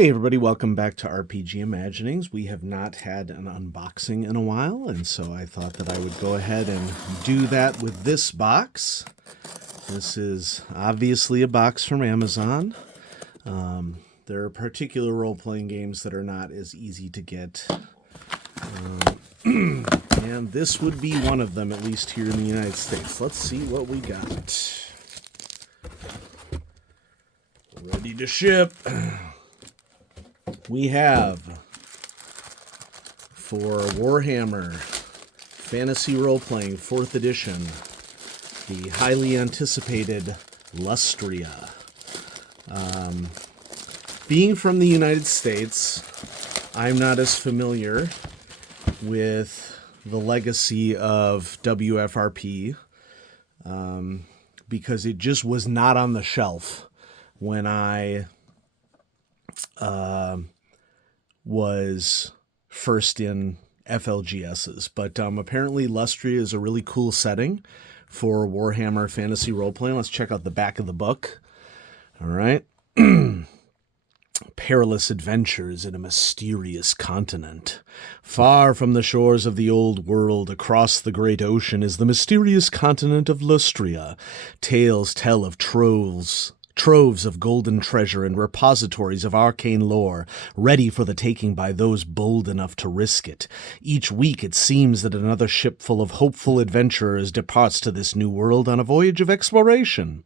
Hey everybody, welcome back to RPG Imaginings. We have not had an unboxing in a while, and so I thought that I would go ahead and do that with this box. This is obviously a box from Amazon. There are particular role-playing games that are not as easy to get. And this would be one of them, at least here in the United States. Let's see what we got. Ready to ship. We have, for Warhammer Fantasy Role-Playing 4th Edition, the highly anticipated Lustria. Being from the United States, I'm not as familiar with the legacy of WFRP because it just was not on the shelf when I was first in FLGSs. But apparently Lustria is a really cool setting for Warhammer Fantasy Role-Playing. Let's check out the back of the book. All right. Perilous adventures in a mysterious continent. Far from the shores of the old world, across the great ocean, is the mysterious continent of Lustria. Tales tell of troves of golden treasure and repositories of arcane lore, ready for the taking by those bold enough to risk it. Each week it seems that another ship full of hopeful adventurers departs to this new world on a voyage of exploration.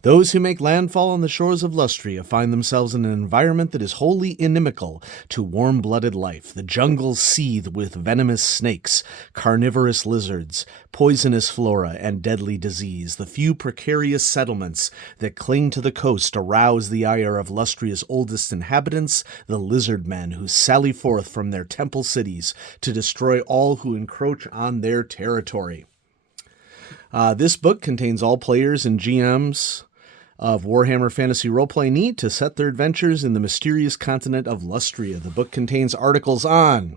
Those who make landfall on the shores of Lustria find themselves in an environment that is wholly inimical to warm-blooded life. The jungles seethe with venomous snakes, carnivorous lizards, poisonous flora, and deadly disease. The few precarious settlements that cling to the coast arouse the ire of Lustria's oldest inhabitants, the Lizardmen, who sally forth from their temple cities to destroy all who encroach on their territory. This book contains all players and GMs of Warhammer Fantasy Roleplay need to set their adventures in the mysterious continent of Lustria. The book contains articles on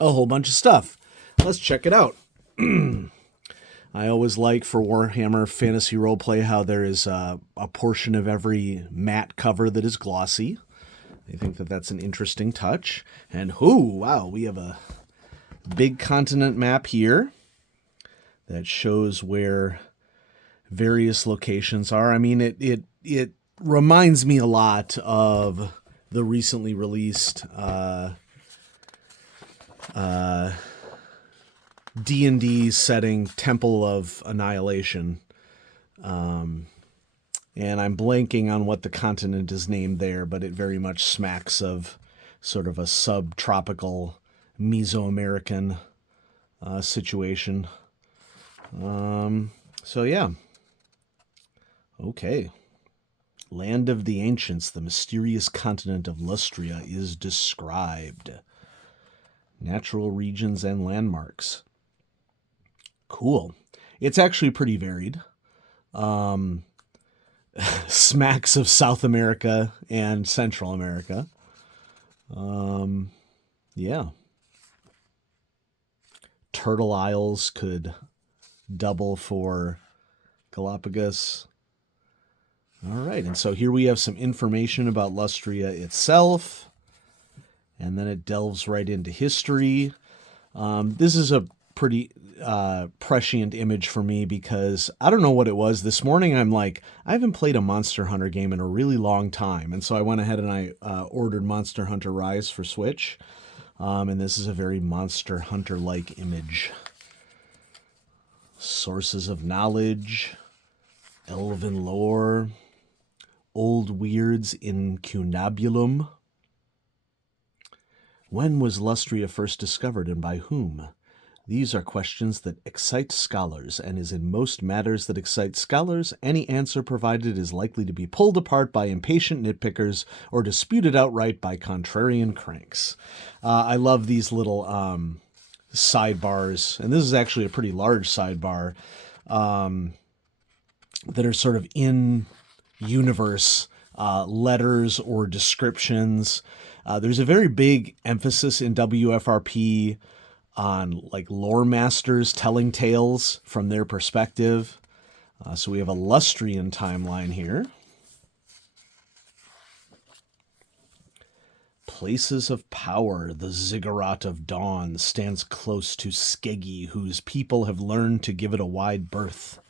a whole bunch of stuff. Let's check it out. I always like for Warhammer Fantasy Roleplay how there is a portion of every matte cover that is glossy. I think that that's an interesting touch. And wow, we have a big continent map here that shows where various locations are. I mean, it reminds me a lot of the recently released D&D setting Temple of Annihilation. And I'm blanking on what the continent is named there, but it very much smacks of sort of a subtropical Mesoamerican situation. So yeah. Okay. Land of the Ancients, the mysterious continent of Lustria is described. Natural regions and landmarks. Cool. It's actually pretty varied. Smacks of South America and Central America. Yeah. Turtle Isles could double for Galapagos. All right, and so here we have some information about Lustria itself, and then it delves right into history. This is a pretty prescient image for me because I don't know what it was. This morning I'm like, I haven't played a Monster Hunter game in a really long time, and so I went ahead and I ordered Monster Hunter Rise for Switch, and this is a very Monster Hunter-like image. Sources of knowledge, elven lore, old weirds incunabulum. When was Lustria first discovered and by whom? These are questions that excite scholars, and as in most matters that excite scholars, any answer provided is likely to be pulled apart by impatient nitpickers or disputed outright by contrarian cranks. I love these little sidebars, and this is actually a pretty large sidebar, that are sort of in universe letters or descriptions. There's a very big emphasis in WFRP on like lore masters telling tales from their perspective. So we have a Lustrian timeline here. Places of power, the ziggurat of dawn stands close to Skeggy, whose people have learned to give it a wide berth.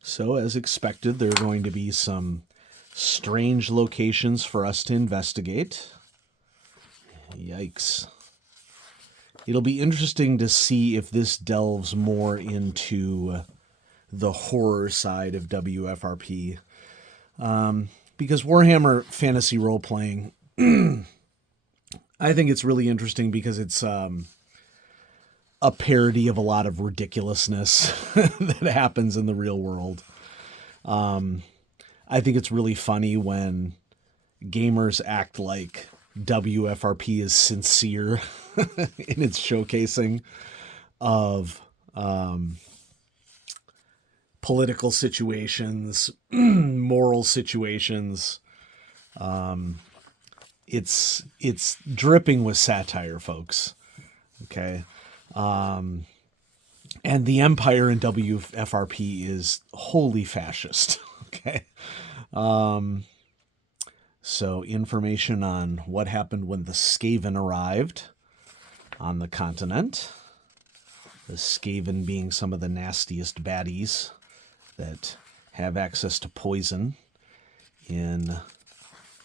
So, as expected, there are going to be some strange locations for us to investigate. Yikes. It'll be interesting to see if this delves more into the horror side of WFRP. Because Warhammer Fantasy Role-Playing, I think it's really interesting because it's a parody of a lot of ridiculousness that happens in the real world. I think it's really funny when gamers act like WFRP is sincere in its showcasing of political situations, moral situations. It's dripping with satire, folks. Okay. And the Empire in WFRP is wholly fascist. Okay. So information on what happened when the Skaven arrived on the continent. The Skaven being some of the nastiest baddies that have access to poison in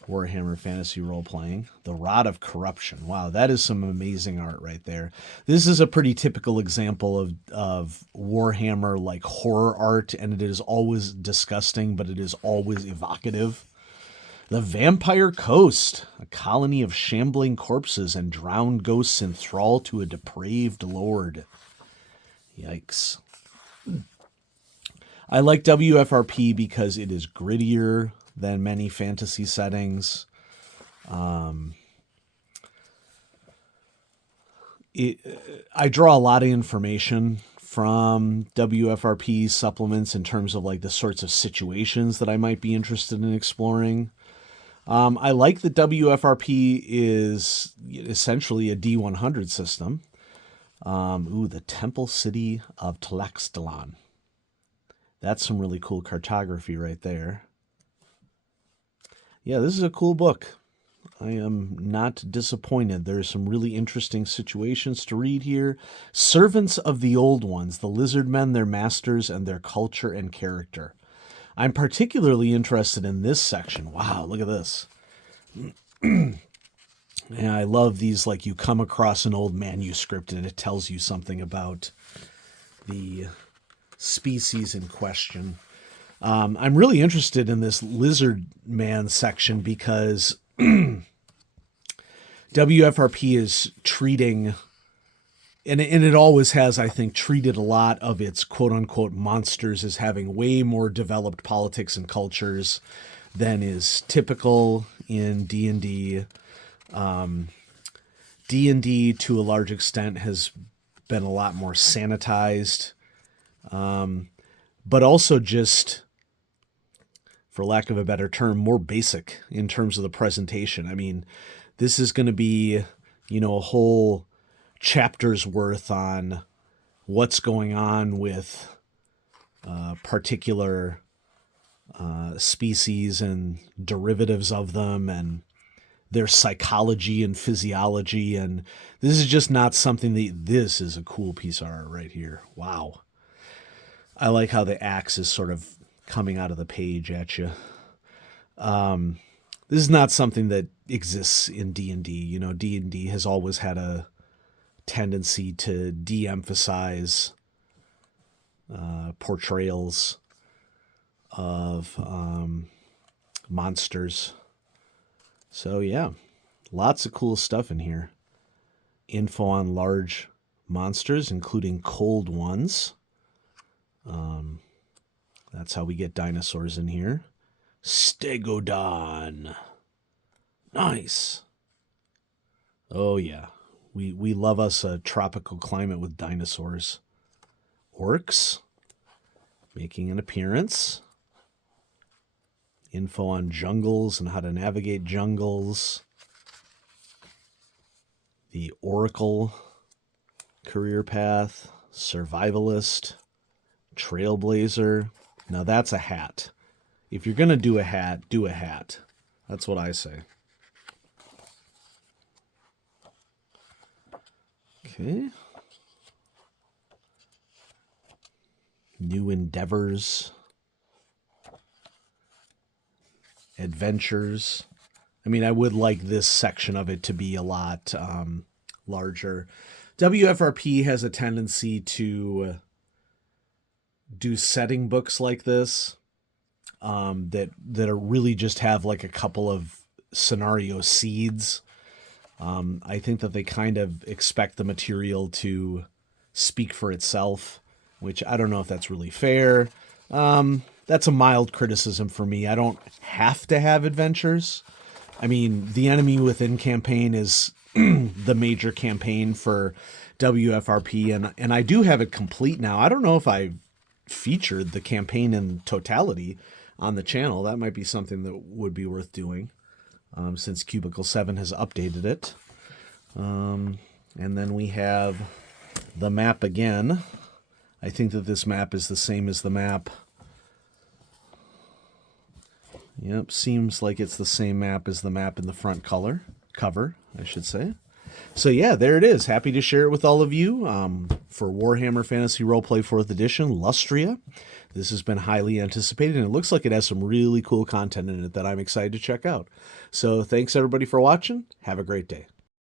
Warhammer Fantasy Role-Playing. The Rod of Corruption. Wow, that is some amazing art right there. This is a pretty typical example of Warhammer like horror art, and it is always disgusting, but it is always evocative. The Vampire Coast, a colony of shambling corpses and drowned ghosts in thrall to a depraved lord. Yikes. I like WFRP because it is grittier than many fantasy settings. I draw a lot of information from WFRP supplements in terms of like the sorts of situations that I might be interested in exploring. I like that WFRP is essentially a D100 system. The Temple City of Tlaxcalan. That's some really cool cartography right there. Yeah, this is a cool book. I am not disappointed. There's some really interesting situations to read here. Servants of the Old Ones, the Lizardmen, their masters, and their culture and character. I'm particularly interested in this section. Wow, look at this. And I love these, like you come across an old manuscript and it tells you something about the species in question. I'm really interested in this Lizardman section because WFRP is treating, and it always has, I think, treated a lot of its quote-unquote monsters as having way more developed politics and cultures than is typical in D&D. D&D, to a large extent, has been a lot more sanitized, but also just, for lack of a better term, more basic in terms of the presentation. I mean, this is going to be, a whole chapter's worth on what's going on with particular species and derivatives of them and their psychology and physiology. And this is just not something this is a cool piece of art right here. Wow. I like how the axe is sort of coming out of the page at you. This is not something that exists in D&D. D&D has always had a tendency to de-emphasize portrayals of monsters. So yeah, lots of cool stuff in here. Info on large monsters, including cold ones. That's how we get dinosaurs in here. Stegodon. Nice. Oh yeah, we love us a tropical climate with dinosaurs. Orcs making an appearance. Info on jungles and how to navigate jungles. The Oracle career path. Survivalist. Trailblazer. Now that's a hat. If you're going to do a hat, do a hat. That's what I say. Okay. New endeavors. Adventures. I mean, I would like this section of it to be a lot larger. WFRP has a tendency to do setting books like this that are really just have like a couple of scenario seeds. I think that they kind of expect the material to speak for itself, which I don't know if that's really fair. That's a mild criticism for me. I don't have to have adventures. I mean, the Enemy Within campaign is the major campaign for WFRP, and I do have it complete now. I don't know if I've featured the campaign in totality on the channel. That might be something that would be worth doing, since Cubicle 7 has updated it. And then we have the map again. I think that this map is the same as the map. Yep, seems like it's the same map as the map in the front cover, I should say. So yeah, there it is. Happy to share it with all of you for Warhammer Fantasy Roleplay 4th Edition, Lustria. This has been highly anticipated, and it looks like it has some really cool content in it that I'm excited to check out. So thanks everybody for watching. Have a great day.